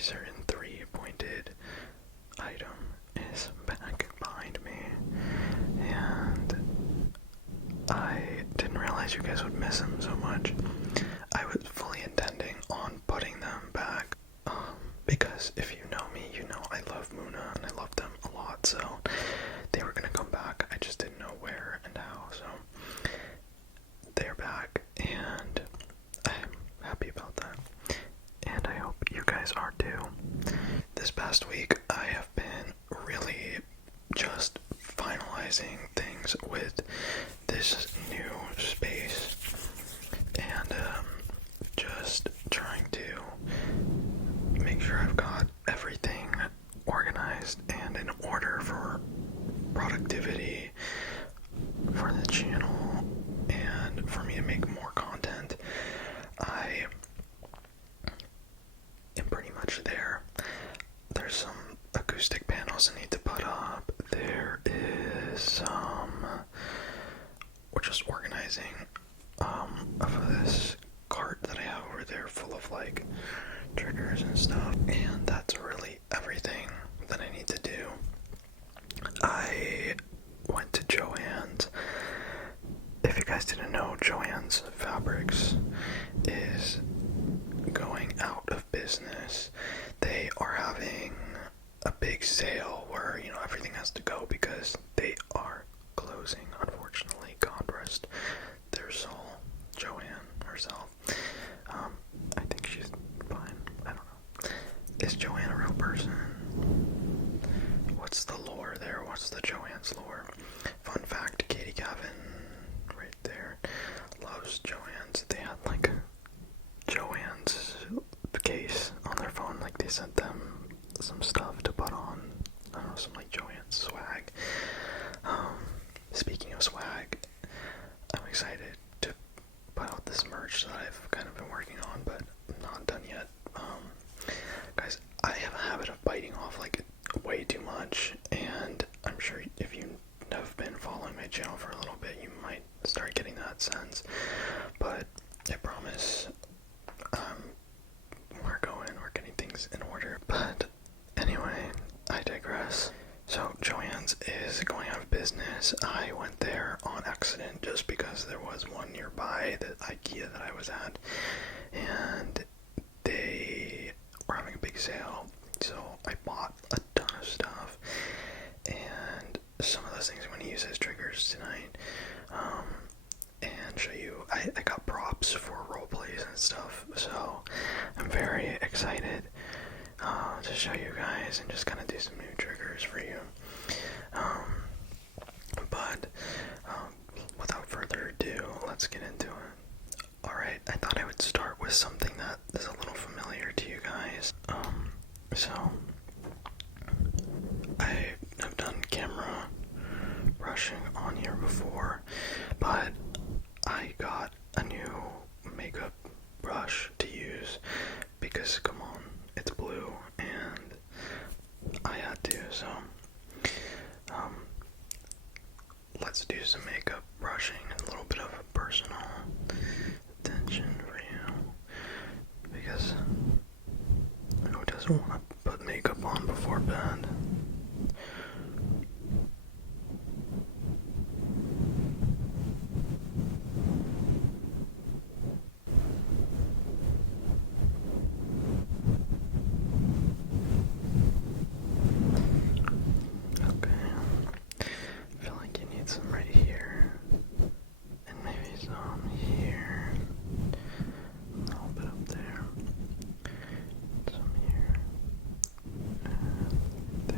certain three-pointed item is back behind me, and I didn't realize you guys would miss them so much. I was fully intending on putting them back, because if you know me, you know I love Muna, and I love them a lot, so they were gonna come back. I just didn't know where and how, so they're back, and I'm happy about that, and I hope you guys are too. This past week, I have been really just finalizing things with this new space, and just trying to make sure I've got everything organized and in order for productivity for the channel and for me to make more content. I am pretty much there. There's some acoustic panels I need to put up. There is some, we're just organizing of this cart that I have over there full of like triggers and stuff, and that's really everything that I need to do. I went to Joann's. If you guys didn't know, Joann's Fabrics is going out of business. They are having a big sale where, you know, everything has to go because they are closing, unfortunately. God rest their soul. Joanne herself. I think she's fine. I don't know. Is Joanne a real person? What's the lore there? What's the Joanne's lore? Fun fact, Katie Gavin, right there, loves Joanne's. They had like Joanne's case on their phone, like they sent them some stuff to put on, I don't know, some like Joanne's swag. Speaking of swag, I'm excited to put out this merch that I've kind of been working on, but not done yet. Guys, I have a habit of biting off like way too much, and I'm sure if you have been following my channel for a little bit, you might start getting that sense, but I promise, we're getting things in order. But anyway, I digress. So Joann's is going out of business. I went there on accident just because there was one nearby, the IKEA that I was at, and they were having a big sale, so I bought a ton of stuff, and some of those things I'm going to use as triggers tonight, and show you. I got props for role plays and stuff, so I'm very excited to show you guys and just kind of do some new triggers for you. But without further ado, let's get into it. Alright, I thought I would start with something that is a little familiar to you guys. So I have done camera brushing on here before, but I got a new makeup brush to use because, come on, it's blue and I had to, so let's do some makeup brushing and a little bit of personal attention for you, because who doesn't want to put makeup on before bed? Some right here, and maybe some here, a little bit up there, some here, and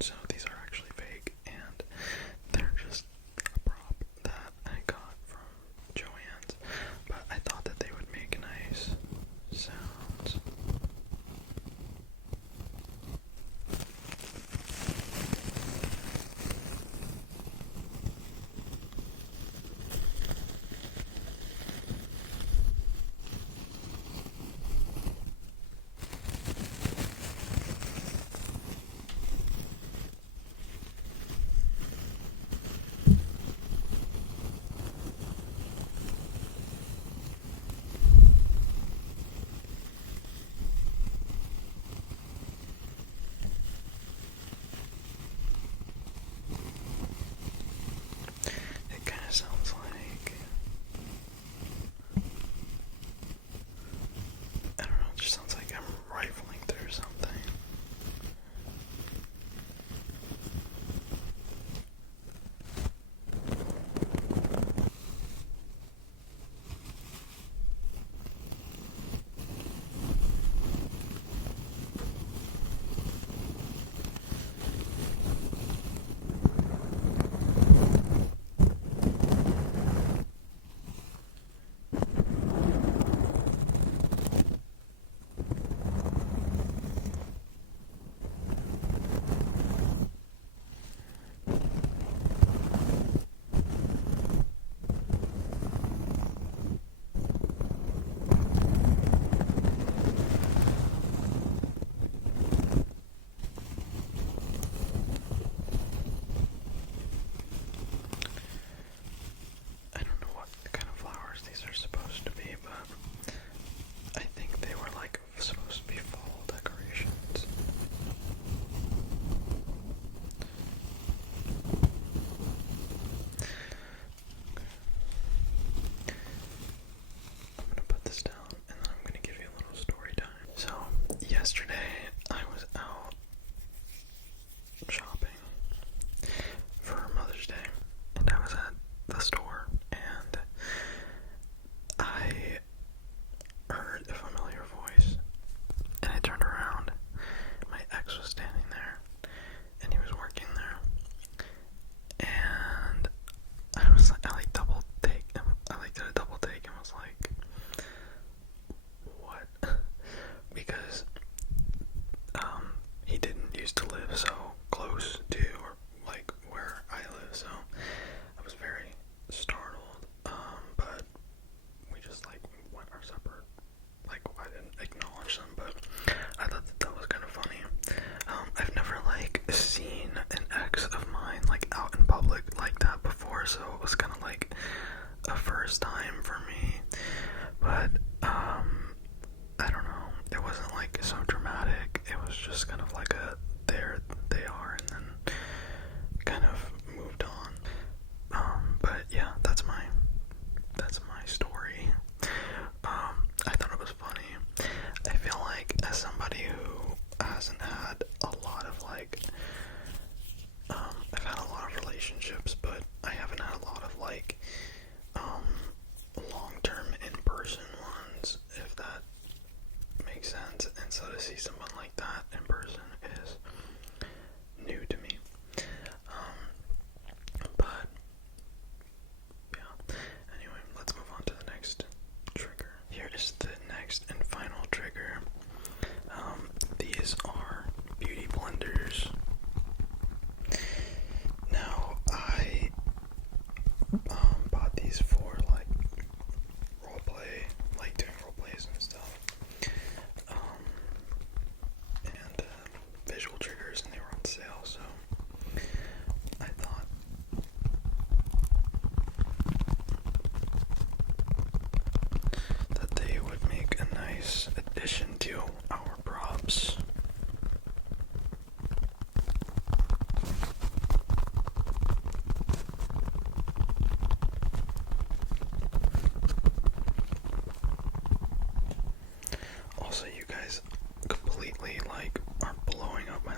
So these are actually fake, and they're just a prop that I got from Joann's, but I thought that they would make nice sounds. It kind of sounds like, I don't know, it just sounds like I'm rifling through something. I don't know what kind of flowers these are supposed to be, but I think they were like supposed to be fall decorations. I'm gonna put this down and then I'm gonna give you a little story time. So, yesterday I was out shopping for Mother's Day, and I was at the store, and I heard a familiar voice, and I turned around. My ex was standing there, and he was working there, and I was like, I did a double take and was like, what? Because he didn't used to live so close to, or like where I live, so I was very startled, but we just like went our separate, like I didn't acknowledge them, but I thought that was kind of funny. I've never like seen an ex of mine like out in public like that before, so it was kind of like a first time for me, but I don't know, it wasn't like so dramatic, it was just kind of like a there they are, and then kind of moved on. But yeah, that's my story. I thought it was funny. I feel like as somebody who hasn't had a lot of like, I've had a lot of relationships, but I haven't had a lot of like, long-term in-person ones, if that makes sense, and so to see someone like that in person is new to me. But yeah, anyway, let's move on to the next trigger. Here is the next and final trigger. These are beauty blenders. Now, I bought these for like roleplay, like doing roleplays and stuff, and visual triggers, and they were on sale, so I thought that they would make a nice addition to our props. Also, you guys completely like are blowing up my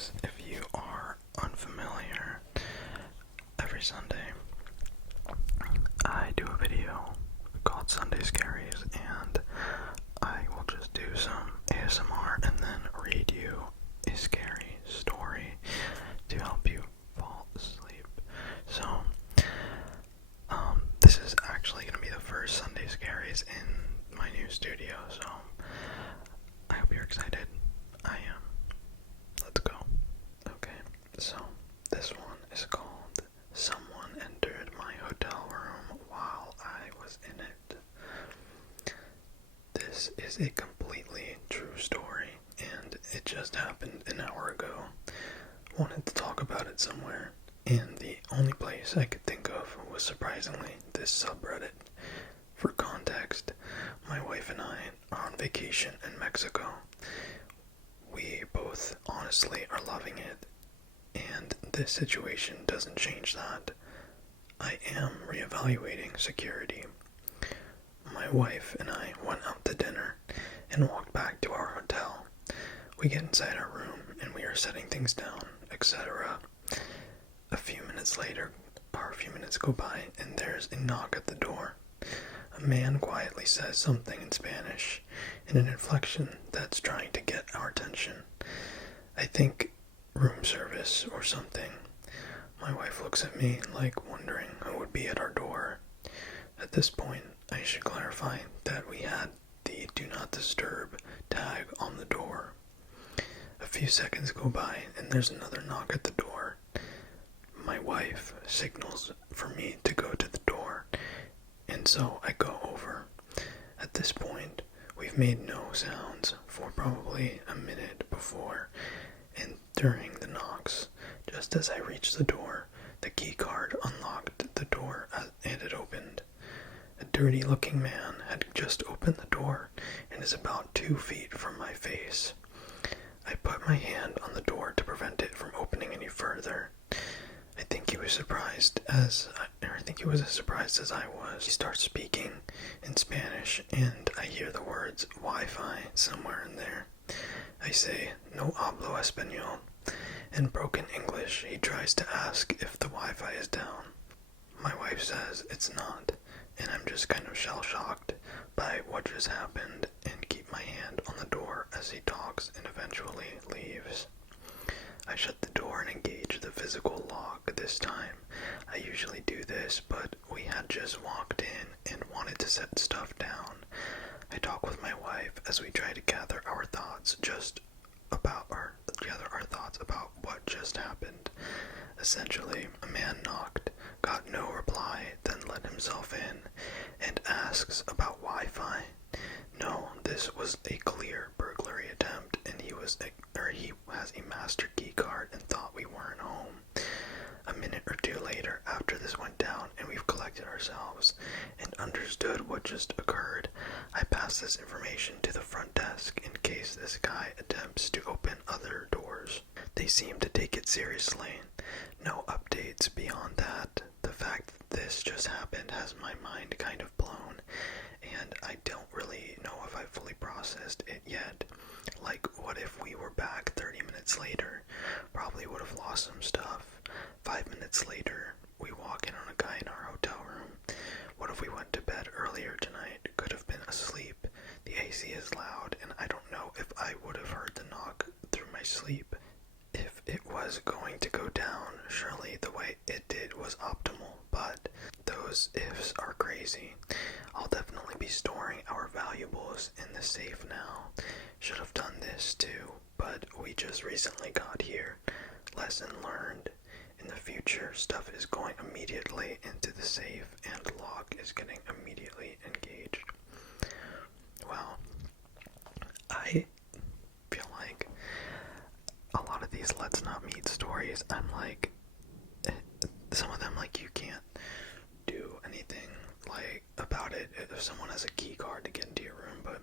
guys, if you are unfamiliar, every Sunday I do a video called Sunday Scaries, and I will just do some ASMR and then read you a scary story to help you fall asleep. So, this is actually going to be the first Sunday Scaries in my new studio, so I hope you're excited. I am. Let's go. Okay, so this one is called Someone Entered My Hotel Room While I Was in It. This is a completely true story, and it just happened an hour ago. Wanted to talk about it somewhere, and the only place I could think of was surprisingly this subreddit. For context, my wife and I are on vacation in Mexico. We both honestly are loving it, and this situation doesn't change that. I am reevaluating security. My wife and I went out to dinner and walked back to our hotel. We get inside our room and we are setting things down, etc. A few minutes go by and there's a knock at the door. A man quietly says something in Spanish in an inflection that's trying to get our attention. I think room service or something. My wife looks at me like wondering who would be at our door. At this point, I should clarify that we had the Do Not Disturb tag on the door. A few seconds go by and there's another knock at the door. My wife signals for me to go to the door, and so I go over. At this point, we've made no sounds for probably a minute before, and during the knocks, just as I reached the door, the key card unlocked the door and it opened. A dirty-looking man had just opened the door and is about 2 feet from my face. I put my hand on the door to prevent it from opening any further. I think he was as surprised as I was. He starts speaking in Spanish, and I hear the words Wi-Fi somewhere in there. I say, "No hablo español." In broken English, he tries to ask if the Wi-Fi is down. My wife says it's not, and I'm just kind of shell-shocked by what just happened and keep my hand on the door as he talks and eventually leaves. I shut the door and engage the physical lock this time. I usually do this, but we had just walked in and wanted to set stuff down. I talk with my wife as we try to gather our thoughts about what just happened. Essentially, a man knocked, got no reply, then let himself in, and asks about Wi-Fi. No, this was a clear burglary attempt, and he has a master key card and thought we weren't home. A minute or two later, after this went down and we've collected ourselves and understood what just occurred, I pass this information to the front desk in case this guy attempts to open other doors. They seem to take it seriously. No updates beyond that. The fact that this just happened has my mind kind of blown, and I don't really know if I fully processed it yet. Like, what if we were back 30 minutes later? Probably would have lost some stuff. 5 minutes later, we walk in on a guy in our hotel room. What if we went to bed earlier tonight? Could have been asleep. The AC is loud, and I don't know if I would have heard the knock through my sleep. If it was going to go down, surely the way it did was optimal, but those ifs are crazy. I'll definitely be storing our valuables in the safe now. Should have done this too, but we just recently got here. Lesson learned. In the future, stuff is going immediately into the safe and the lock is getting immediately engaged. Well, I feel like a lot of these let's not meet stories, I'm like, some of them, like, you can't do anything like about it if someone has a key card to get into your room, but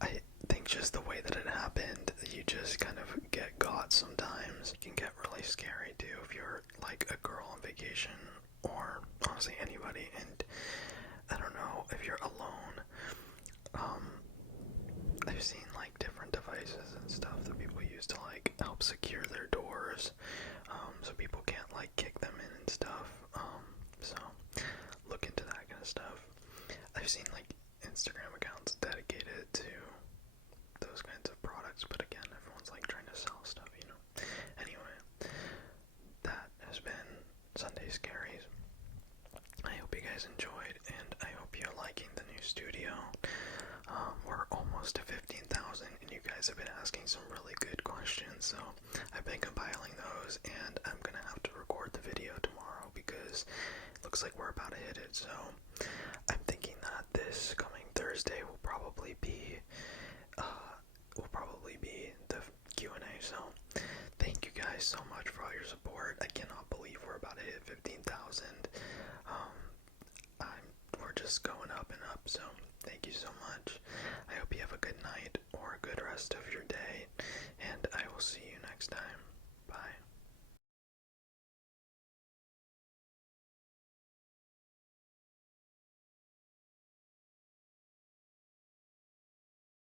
I think just the way that it happened, you just kind of get got sometimes. It can get really scary too if you're like a girl on vacation, or honestly anybody, and I don't know, if you're alone. I've seen like different devices and stuff that people use to like help secure their door followers, so people can't like kick them in and stuff. So look into that kind of stuff. I've seen like Instagram accounts dedicated to those kinds of products, but again, everyone's like trying to sell stuff, you know. Anyway, that has been Sunday Scaries. I hope you guys enjoyed, and I hope you're liking the new studio. We're almost to 15,000, and you guys have been asking some really good questions, so I've been compiling those, and I'm gonna have to record the video tomorrow because it looks like we're about to hit it. So I'm thinking that this coming Thursday will probably be the Q&A. So thank you guys so much for all your support. I cannot believe we're about to hit 15,000. We're just going up and up, so thank you so much. I hope you have a good night or a good rest of your day, and I will see you next time.